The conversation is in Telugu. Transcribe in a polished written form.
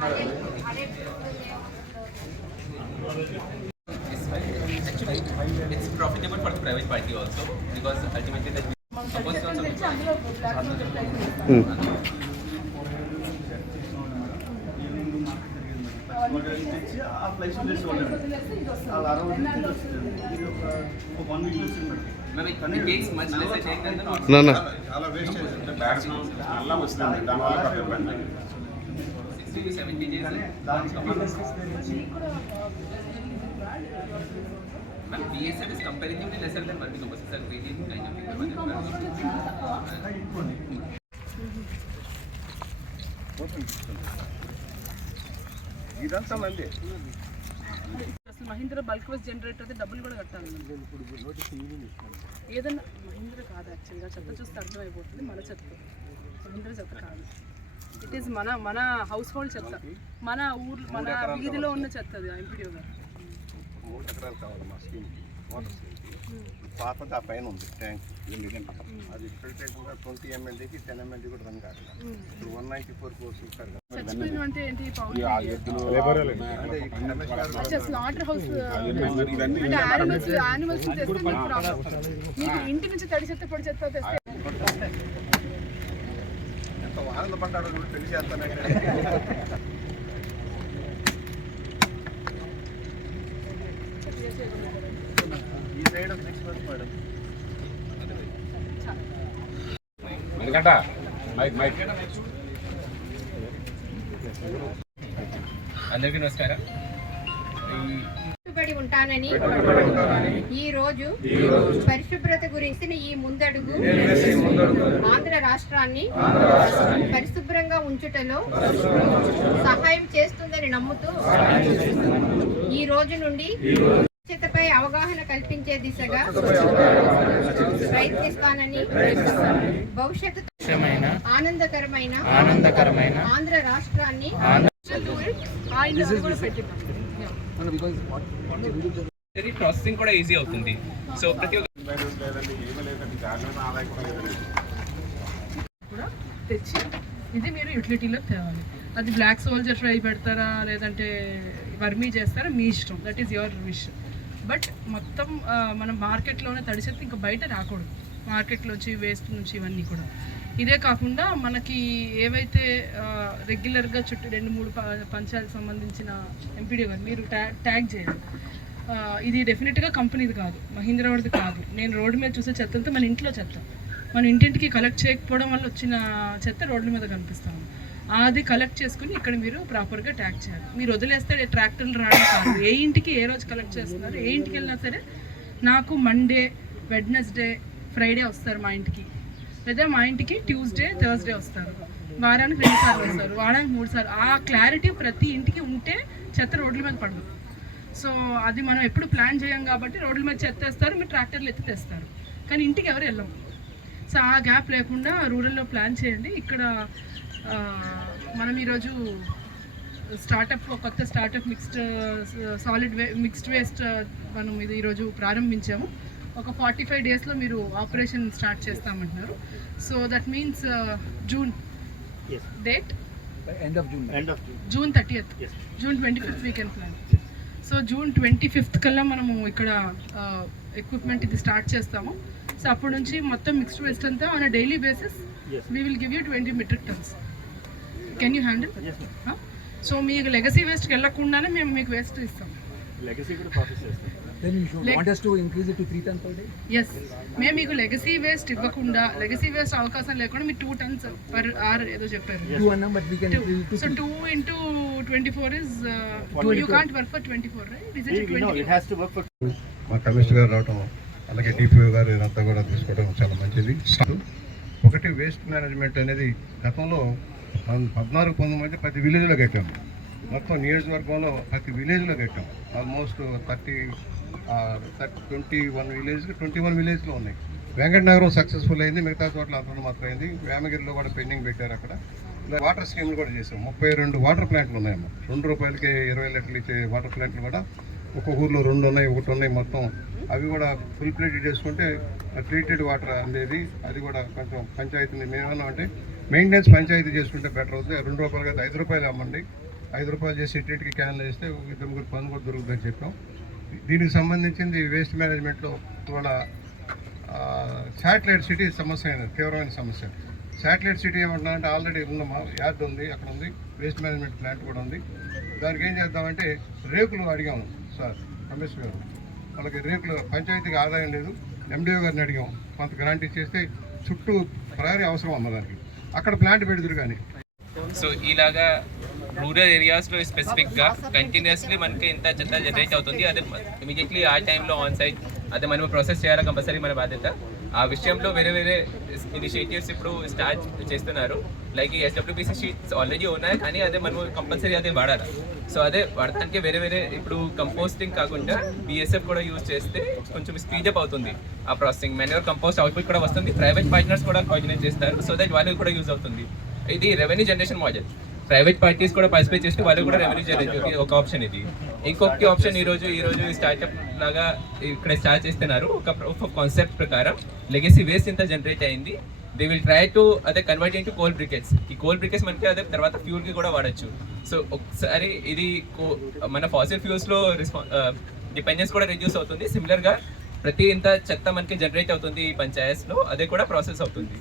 Actually, it's profitable for the private party also because ultimately the opposition also. It takes much less time than the north. No. చాలా వేస్టేజ్ అంటే బ్యాడ్ అలా వస్తుంది దానివల్ల ఇబ్బంది 60 to 70 days. But BSF is comparatively lesser than working overseas. Sir, really kind of ఇదంతా మంది అసలు మహీంద్రా బల్క్ బస్ జనరేటర్ డబ్బులు కూడా కట్టాలి. ఏదన్నా మహీంద్రా కాదు యాక్చువల్గా, చెత్త చూస్తే అర్థమైపోతుంది. మన చెత్త మహీంద్రా చెత్త కాదు, ఇట్ ఈస్ మన హౌస్ హోల్డ్ చెత్త, మన ఊర్లో మన వీధిలో ఉన్న చెత్త. అది ఎంపీడీఓ గారు 3 ఎకరాలు కావాలి మా స్కీమ్, వాటర్ స్కీమ్. పాతది ఆ పైన ఉంది ట్యాంక్, అది ఫిల్టర్ కూడా 20 MLDకి 10 MLD కూడా రన్ కాదు. ఇప్పుడు 194 కోర్స్ ఇస్తారు. చచ్చిపోయిన అంటే ఏంటి? స్లాటర్ హౌస్ అంటే యానిమల్స్ తెస్తే మీకు ప్రాబ్లం. మీకు ఇంటి నుంచి తడి చెత్త పొడి చెత్త తెస్తే ఎంత ఆనందపడ్డాడో కూడా పెళ్లి చేస్తానంటే. ఈ సైడ్ 6 months మేడం. అందరికీ నమస్కారం. కట్టుబడి ఉంటానని ఈ రోజు పరిశుభ్రత గురించిన ఈ ముందడుగు ఆంధ్ర రాష్ట్రాన్ని పరిశుభ్రంగా ఉంచుటలో సహాయం చేస్తుందని నమ్ముతూ ఈ రోజు నుండి స్వచ్ఛతపై అవగాహన కల్పించే దిశగా ప్రయత్నిస్తానని భవిష్యత్తు ఆనందకరమైన ఆంధ్ర రాష్ట్రాన్ని ప్రాసెసింగ్ కూడా ఈజీ అవుతుంది. సో ప్రతి ఒక్క కూడా తెచ్చి ఇది మీరు యూటిలిటీలో తేవాలి. అది బ్లాక్ సోల్జర్ ఫ్రై పెడతారా లేదంటే వర్మీ చేస్తారా మీ ఇష్టం, that is your wish. But మొత్తం మనం మార్కెట్లోనే తడిచెత్త ఇంకా బయట రాకూడదు, మార్కెట్లోంచి వేస్ట్ నుంచి ఇవన్నీ కూడా. ఇదే కాకుండా మనకి ఏవైతే రెగ్యులర్గా చుట్టూ 2-3 పంచాయతీకి సంబంధించిన ఎంపీడీ గారు మీరు ట్యాగ్ చేయాలి. ఇది డెఫినెట్గా కంపెనీది కాదు, మహీంద్రా వాడిది కాదు. నేను రోడ్డు మీద చూసే చెత్త అంతా మన ఇంట్లో చెత్త, మన ఇంటింటికి కలెక్ట్ చేయకపోవడం వల్ల వచ్చిన చెత్త రోడ్ల మీద కనిపిస్తాము. అది కలెక్ట్ చేసుకుని ఇక్కడ మీరు ప్రాపర్గా ట్యాగ్ చేయాలి. మీరు వదిలేస్తే ట్రాక్టర్లు రావడం కాదు, ఏ ఇంటికి ఏ రోజు కలెక్ట్ చేస్తున్నారు, ఏ ఇంటికి వెళ్ళినా సరే నాకు మండే, వెడ్నెస్డే, ఫ్రైడే వస్తారు మా ఇంటికి, లేదా మా ఇంటికి ట్యూస్డే, థర్స్డే వస్తారు. వారానికి 2 సార్లు వస్తారు, వారానికి 3 సార్లు. ఆ క్లారిటీ ప్రతి ఇంటికి ఉంటే చెత్త రోడ్ల మీద పడదు. సో అది మనం ఎప్పుడు ప్లాన్ చేయం కాబట్టి రోడ్ల మీద చెత్త వేస్తారు, మీరు ట్రాక్టర్లు ఎత్తి తెస్తారు, కానీ ఇంటికి ఎవరు వెళ్ళము. సో ఆ గ్యాప్ లేకుండా రూరల్లో ప్లాన్ చేయండి. ఇక్కడ మనం ఈరోజు కొత్త స్టార్టప్ మిక్స్డ్ వేస్ట్ మనం ఇది ఈరోజు ప్రారంభించాము. ఒక 45 డేస్లో మీరు ఆపరేషన్ స్టార్ట్ చేస్తామంటున్నారు. So that means June date, June 30th, June 25th we can plan. So June 25th కల్లా మనము ఇక్కడ ఎక్విప్మెంట్ ఇది స్టార్ట్ చేస్తాము. సో అప్పటి నుంచి మొత్తం మిక్స్డ్ వేస్ట్ అంతా on a daily basis we will give you 20 metric tons. Can you handle? So మీకు లెగసీ వేస్ట్కి వెళ్ళకుండానే మేము మీకు వేస్ట్ ఇస్తాం. ఎస్, మేము మీకు లెగసీ వేస్ట్ ఇవ్వకుండా, లెగసీ వేస్ట్ అవకాశం లేకుండా మీరు 2 tons per hour ఏదో చెప్పారు. So 2 into 24 is you can't work for 24, right? Is it 24? మా కమిషనర్ గారు రావటం, అలాగే డిపిఓ గారు ఇదంతా కూడా తీసుకోవడం చాలా మంచిది. ఒకటి వేస్ట్ మేనేజ్మెంట్ అనేది గతంలో 14-19 మధ్య ప్రతి విలేజ్లో కట్టాము. మొత్తం నియోజకవర్గంలో ప్రతి విలేజ్లో కట్టాం. ఆల్మోస్ట్ 21 విలేజ్లో ఉన్నాయి. వెంకటనగరం సక్సెస్ఫుల్ అయింది, మిగతా చోట్ల అంత మాత్రం అయింది. వేమగిరిలో కూడా పెండింగ్ పెట్టారు. అక్కడ వాటర్ స్కీమ్లు కూడా చేసాం. 32 వాటర్ ప్లాంట్లు ఉన్నాయమ్మా. ₹2కి 20 లీటర్లు ఇచ్చే వాటర్ ప్లాంట్లు కూడా ఒక్కొక్క ఊర్లో 2 ఉన్నాయి, 1 ఉన్నాయి. మొత్తం అవి కూడా ఫుల్ ప్లేటెడ్ చేసుకుంటే ట్రీటెడ్ వాటర్ అనేది అది కూడా కొంచెం పంచాయతీని మేమేమన్నా అంటే మెయింటెనెన్స్ పంచాయతీ చేసుకుంటే బెటర్ అవుతుంది. ₹2 కాదు ₹5 అమ్మండి, ₹5 చేసి ఇంటింటికి క్యాన్లు వేస్తే 2-3 పనులు కూడా దొరుకుతుందని చెప్పాం. దీనికి సంబంధించింది వేస్ట్ మేనేజ్మెంట్లో ఇవాళ శాటిలైట్ సిటీ సమస్య అయినది, తీవ్రమైన సమస్య. శాటిలైట్ సిటీ ఏమంటున్నారంటే ఆల్రెడీ ఉన్న యార్డ్ ఉంది, అక్కడ ఉంది, వేస్ట్ మేనేజ్మెంట్ ప్లాంట్ కూడా ఉంది. దానికి ఏం చేద్దామంటే రేకులు అడిగాము సార్ రమేష్ గారు, వాళ్ళకి రేకులు పంచాయతీకి ఆదాయం లేదు, ఎండిఓ గారిని అడిగాం, కొంత గ్రాంట్ ఇచ్చేస్తే చుట్టూ ప్రహరీ అవసరం అమ్మ దానికి, అక్కడ ప్లాంట్ పెడుతురు. కానీ సో ఇలాగా రూరల్ ఏరియాస్లో స్పెసిఫిక్గా కంటిన్యూస్లీ మనకి ఇంత చెత్త జనరేట్ అవుతుంది. అదే ఇమీడియట్లీ ఆ టైంలో ఆన్ సైట్ అదే మనం ప్రాసెస్ చేయాలి, కంపల్సరీ మన బాధ్యత. ఆ విషయంలో వేరే వేరే ఇనిషియేటివ్స్ ఇప్పుడు స్టార్ట్ చేస్తున్నారు. లైక్ ఈ SWPC షీట్స్ ఆల్రెడీ ఉన్నాయి, కానీ అదే మనం కంపల్సరీ అదే వాడాలి. సో అదే వాడటానికి వేరే వేరే ఇప్పుడు కంపోస్టింగ్ కాకుండా BSF కూడా యూజ్ చేస్తే కొంచెం స్పీడప్ అవుతుంది ఆ ప్రాసెసింగ్. మెన్యూర్ కంపోస్ట్ అవుట్పుట్ కూడా వస్తుంది. ప్రైవేట్ పార్ట్నర్స్ కూడా కోఆర్డినేట్ చేస్తారు, సో దట్ వాళ్ళకి కూడా యూజ్ అవుతుంది. ఇది revenue generation model. Private parties కూడా పార్టిసిపేట్ చేస్తే వాళ్ళు కూడా రెవెన్యూ జనరేట్ ఒక ఆప్షన్ ఇది. ఇంకొకటి ఆప్షన్ ఈ రోజు స్టార్ట్అప్ లాగా ఇక్కడ స్టార్ట్ చేస్తున్నారు. ఒక ప్రూఫ్ ఆఫ్ కాన్సెప్ట్ ప్రకారం లెగసీ వేస్ట్ ఇంత జనరేట్ అయింది, దే విల్ ట్రై టు అదే కన్వర్ట్ ఇంటూ కోల్ బ్రికెట్స్. ఈ కోల్ బ్రికెట్స్ మనకి అదే తర్వాత ఫ్యూల్కి కూడా వాడచ్చు. సో ఒకసారి ఇది మన ఫాసిల్ ఫ్యూల్స్లో డిపెండెన్స్ కూడా రిడ్యూస్ అవుతుంది. సిమిలర్గా ప్రతి ఇంత చెత్త మనకి జనరేట్ అవుతుంది ఈ పంచాయత్స్లో, అదే కూడా ప్రాసెస్ అవుతుంది.